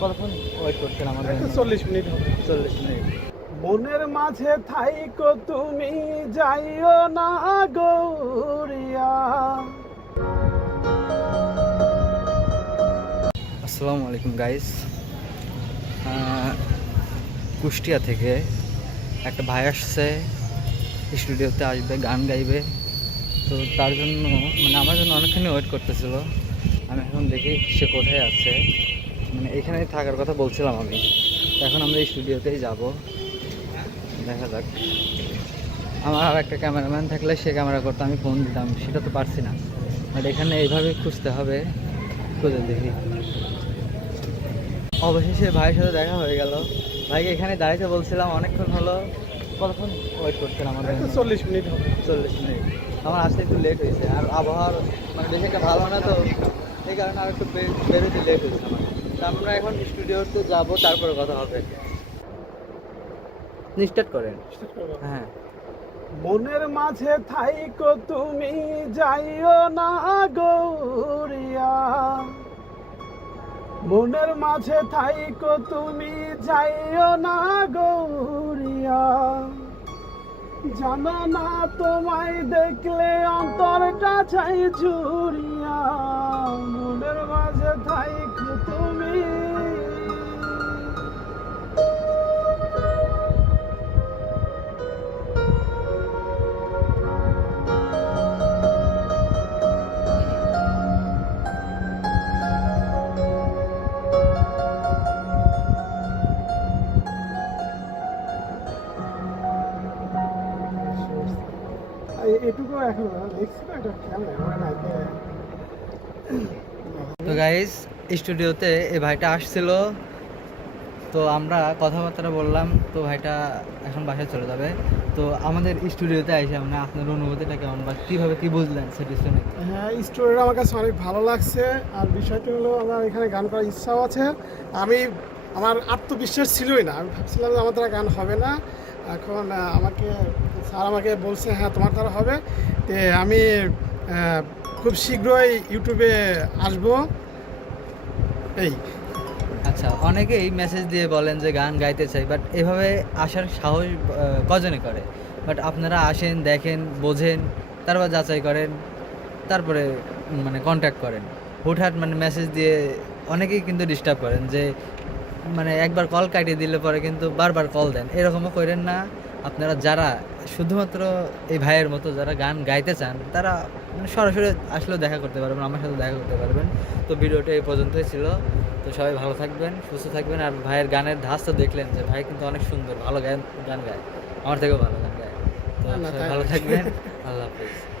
কতক্ষণ ওয়েট করছেন আমাদের? 40 মিনিট হবে। 40 মিনিট। মনের মাঝে থাইকো তুমি যাইও না গৌরিয়া। আসসালামু আলাইকুম গাইস। কুষ্টিয়া থেকে একটা ভাই আসছে, স্টুডিওতে আসবে, গান গাইবে। তো তার জন্য মানে আমার জন্য অনেকখানি ওয়েট করতেছিল। আমি এখন দেখি সে কোথায় আছে। মানে এখানেই থাকার কথা বলছিলাম আমি। তো এখন আমরা স্টুডিওতেই যাব, দেখা যাক। আমার আর একটা ক্যামেরাম্যান থাকলে সে ক্যামেরা করতে আমি ফোন দিতাম, সেটা তো পারছি না। বাট এখানে এইভাবে খুঁজতে হবে, খুঁজে দেখি। অবশেষে ভাইয়ের সাথে দেখা হয়ে গেল। ভাইকে এখানে দাঁড়াইতে বলছিলাম, অনেকক্ষণ হলো। কতক্ষণ ওয়েট করছেন আমাদের? 40 মিনিট হবে। 40 মিনিট। আমার আসতে একটু লেট হয়েছে, আর আবহাওয়ার মানে বেশি একটা ভালো না, তো এই কারণে আর একটু বেরোতে লেট হয়েছে আমার। তো আমরা এখন স্টুডিওতে যাব, তারপরে কথা হবে। স্টার্ট করেন। হ্যাঁ। মনের মাঝে থাইকো তুমি যাইও না গৌরিয়া। মনের মাঝে থাইকো তুমি যাইও না গৌরিয়া। জানো না তোমায় দেখলে অন্তরটা চাই ঝুরিয়া। মনের মাঝে থাইকো তুমি। এটুকু এখন দেখছি না, এটা ক্যামেরা তো গাইস, স্টুডিওতে এই ভাইটা আসছিল, তো আমরা কথাবার্তা বললাম। তো ভাইটা এখন বাসায় চলে যাবে। তো আমাদের স্টুডিওতে এসে মানে আপনার অনুভূতিটা কেমন, বা কীভাবে কী বুঝলেন সেটা শুনে? হ্যাঁ, স্টোরিটা আমার কাছে অনেক ভালো লাগছে। আর বিষয়টা হলো, আমার এখানে গান করার ইচ্ছাও আছে। আমার আত্মবিশ্বাস ছিলই না, আমি ভাবছিলাম যে আমার দ্বারা গান হবে না। এখন স্যার আমাকে বলছে হ্যাঁ তোমার দ্বারা হবে। তো আমি খুব শীঘ্রই ইউটিউবে আসবো। এই আচ্ছা, অনেকেই মেসেজ দিয়ে বলেন যে গান গাইতে চাই, বাট এভাবে আসার সাহস কজনে করে? বাট আপনারা আসেন, দেখেন, বোঝেন, তারপর যাচাই করেন, তারপরে মানে কন্ট্যাক্ট করেন। হুটহাট মানে মেসেজ দিয়ে অনেকেই কিন্তু ডিস্টার্ব করেন, যে মানে একবার কল কাটিয়ে দিলে পরে কিন্তু বারবার কল দেন। এরকমও করেন না। আপনারা যারা শুধুমাত্র এই ভাইয়ের মতো যারা গান গাইতে চান, তারা মানে সরাসরি আসলেও দেখা করতে পারবেন, আমার সাথে দেখা করতে পারবেন। তো ভিডিওটা এই পর্যন্তই ছিল। তো সবাই ভালো থাকবেন, সুস্থ থাকবেন। আর ভাইয়ের গানের ধাঁচ তো দেখলেন, যে ভাই কিন্তু অনেক সুন্দর, ভালো গান গায়, আমার থেকেও ভালো গান গায়। তো সবাই ভালো থাকবেন। আল্লাহ হাফিজ।